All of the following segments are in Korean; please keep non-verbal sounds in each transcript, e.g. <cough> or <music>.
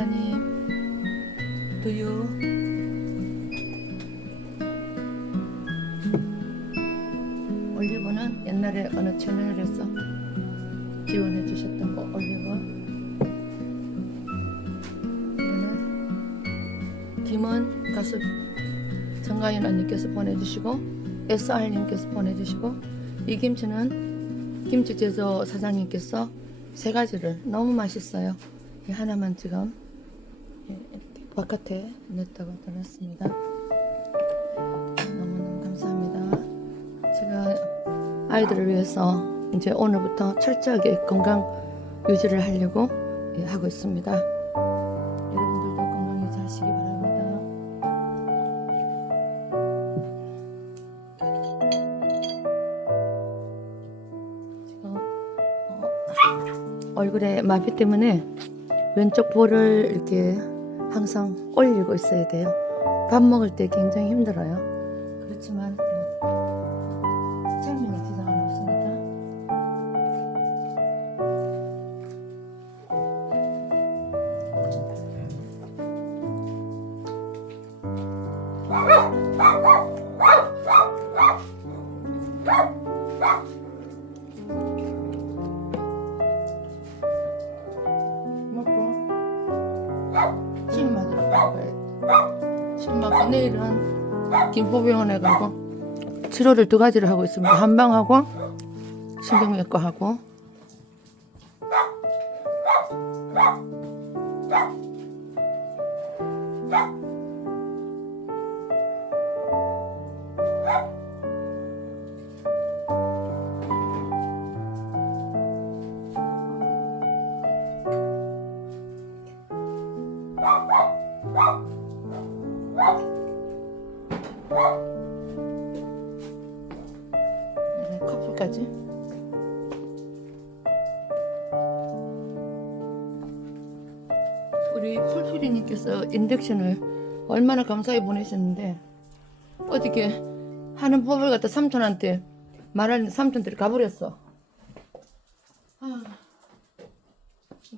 어르신 예자님. 두유 올리브는 옛날에 어느 채널에서 지원해 주셨던 거 올리브. 김은 가수 정가인 언니께서 보내주시고 SR님께서 보내주시고 이 김치는 김치 제조 사장님께서 세 가지를. 너무 맛있어요. 이 하나만 지금 바깥에 냈다고 들었습니다. 너무너무 감사합니다. 제가 아이들을 위해서 이제 오늘부터 철저하게 건강 유지를 하려고 예, 하고 있습니다. 여러분들도 건강 유지하시기 바랍니다. 지금 어, 얼굴에 마비 때문에 왼쪽 볼을 이렇게 항상 올리고 있어야 돼요. 밥 먹을 때 굉장히 힘들어요. 그렇지만 뭐 생명에 지장은 없습니다. 김포병원에 가고 치료를 두 가지를 하고 있습니다. 한방하고 신경외과 하고 네, 커피까지. 우리 풀피디님께서 인덕션을 얼마나 감사히 보내셨는데 어저께 하는 법을 갖다 삼촌한테 말하는 삼촌들이 가버렸어. 아,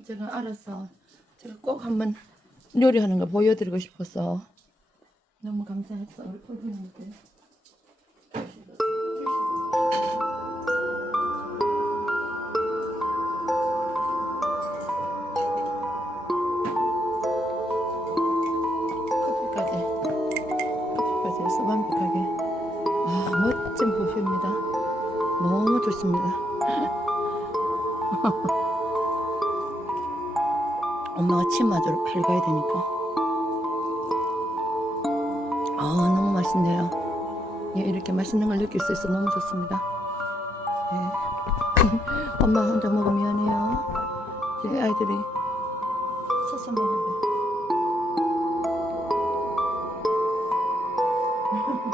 제가 알아서 제가 꼭 한번 요리하는 거 보여드리고 싶어서 너무 감사했어 우리 풀피디님께. 너무 좋습니다. <laughs> 엄마가 침 맞으러 밝아야 되니까. 아 너무 맛있네요. 예, 이렇게 맛있는 걸 느낄 수 있어 너무 좋습니다. 예. <laughs> 엄마 혼자 먹으면 미안해요. 제 아이들이 서서 먹어야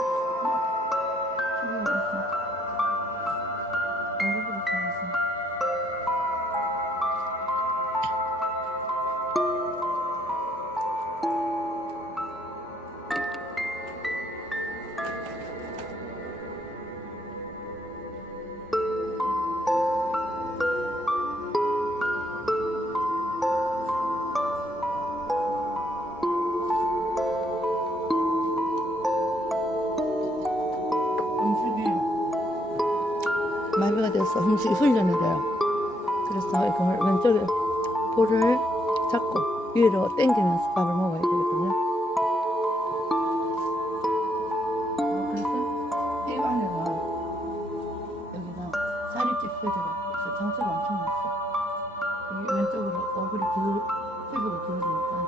<laughs> 돼서 음식이 훈련이 돼요. 그래서 이걸 왼쪽에 볼을 잡고 위로 당기면서 밥을 먹어야 되거든요. 어, 그래서 이 안에가 여기가 살이 찝혀져서 장수가 엄청 났어. 이 왼쪽으로 얼굴이 기울, 피부가 기울으니까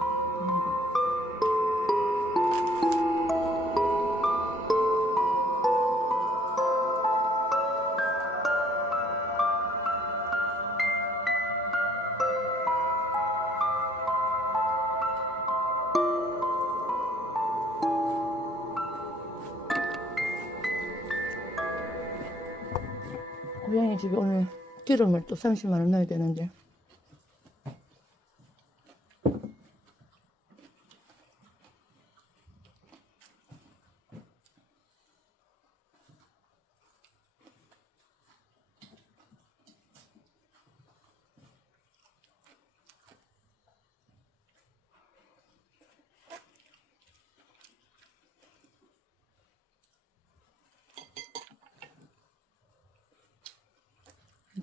고양이 집에 오늘 기름을 또 30만 원 넣어야 되는데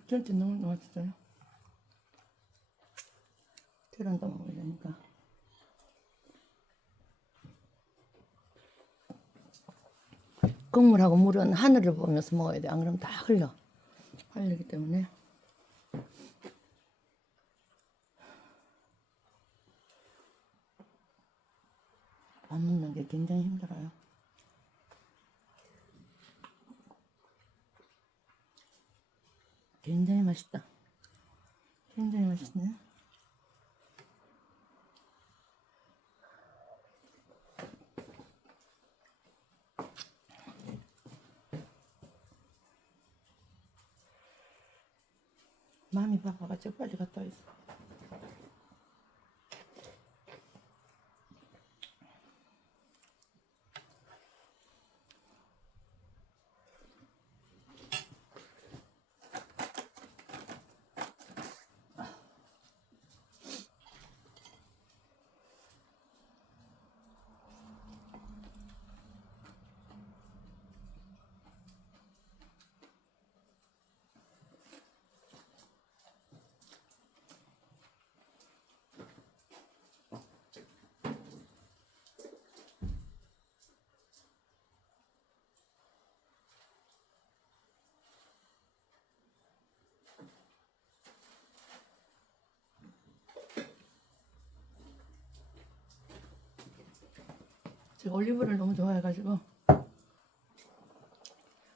전체 너무 맛있어요. 계란도 먹어야 되니까. 국물하고 물은 하늘을 보면서 먹어야 돼. 안 그러면 다 흘려. 흘리기 때문에. 밥 먹는 게 굉장히 힘들어요. 굉장히 맛있다. 굉장히 맛있네. 마음이 바빠가지고 빨리 갔다 와 있어. 제가 올리브를 너무 좋아해가지고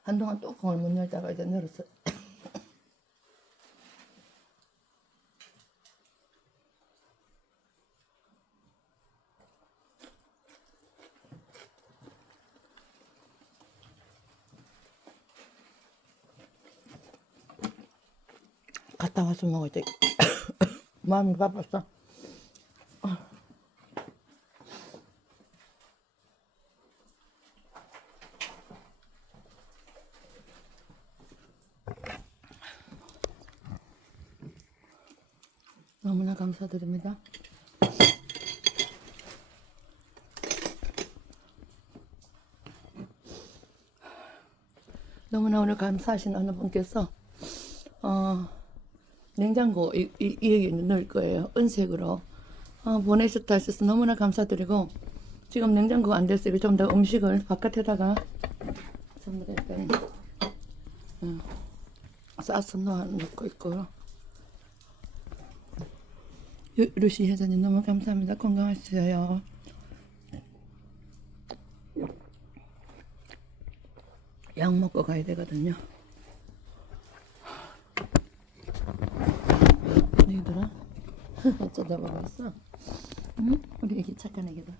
한동안 뚜껑을 못 열다가 이제 열었어요. <coughs> 갔다 와서 먹어야 돼. <coughs> 마음이 바빴어. 너무나 감사드립니다. 너무나 오늘 감사하신 어느 분께서 어, 냉장고 이, 이, 이 여기 넣을 거예요. 은색으로 어, 보내셨다 하셔서 너무나 감사드리고 지금 냉장고가 안 됐어요. 좀 더 음식을 바깥에다가 선물했더니 어, 싸서 놓고 있고요. 유- 루시 회장님 너무 감사합니다. 건강하세요. 약 먹고 가야 되거든요. 얘들아, <laughs> 쳐다보고 있어. 응? 우리 애기 착한 애기다.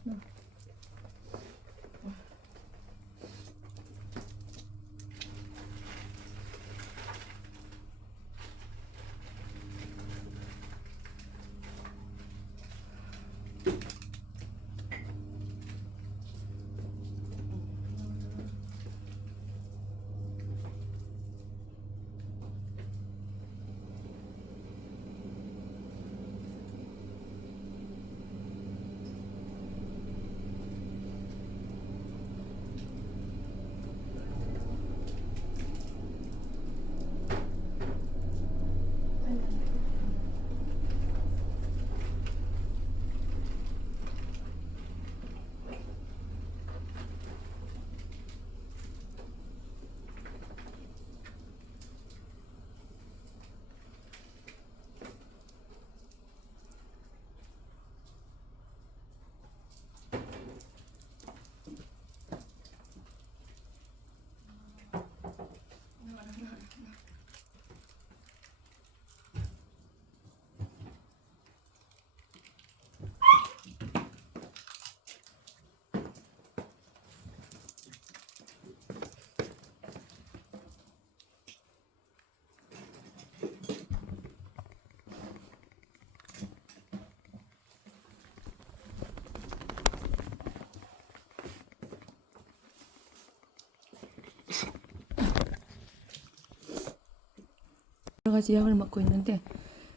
가지 약을 먹고 있는데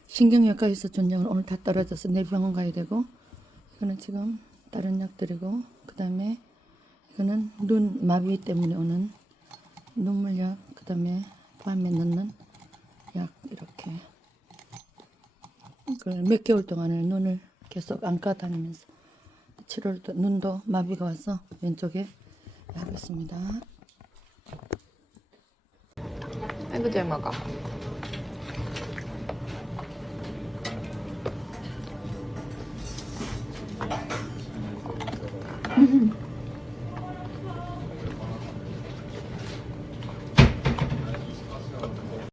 신경외과에서 준 약은 오늘 다 떨어져서 내일 병원 가야 되고 이거는 지금 다른 약들이고 그 다음에 이거는 눈 마비 때문에 오는 눈물약 그 다음에 밤에 넣는 약 이렇게 몇 개월 동안을 눈을 계속 안과 다니면서 치료를 또 눈도 마비가 와서 왼쪽에 하고 있습니다. 아이고 잘 먹어.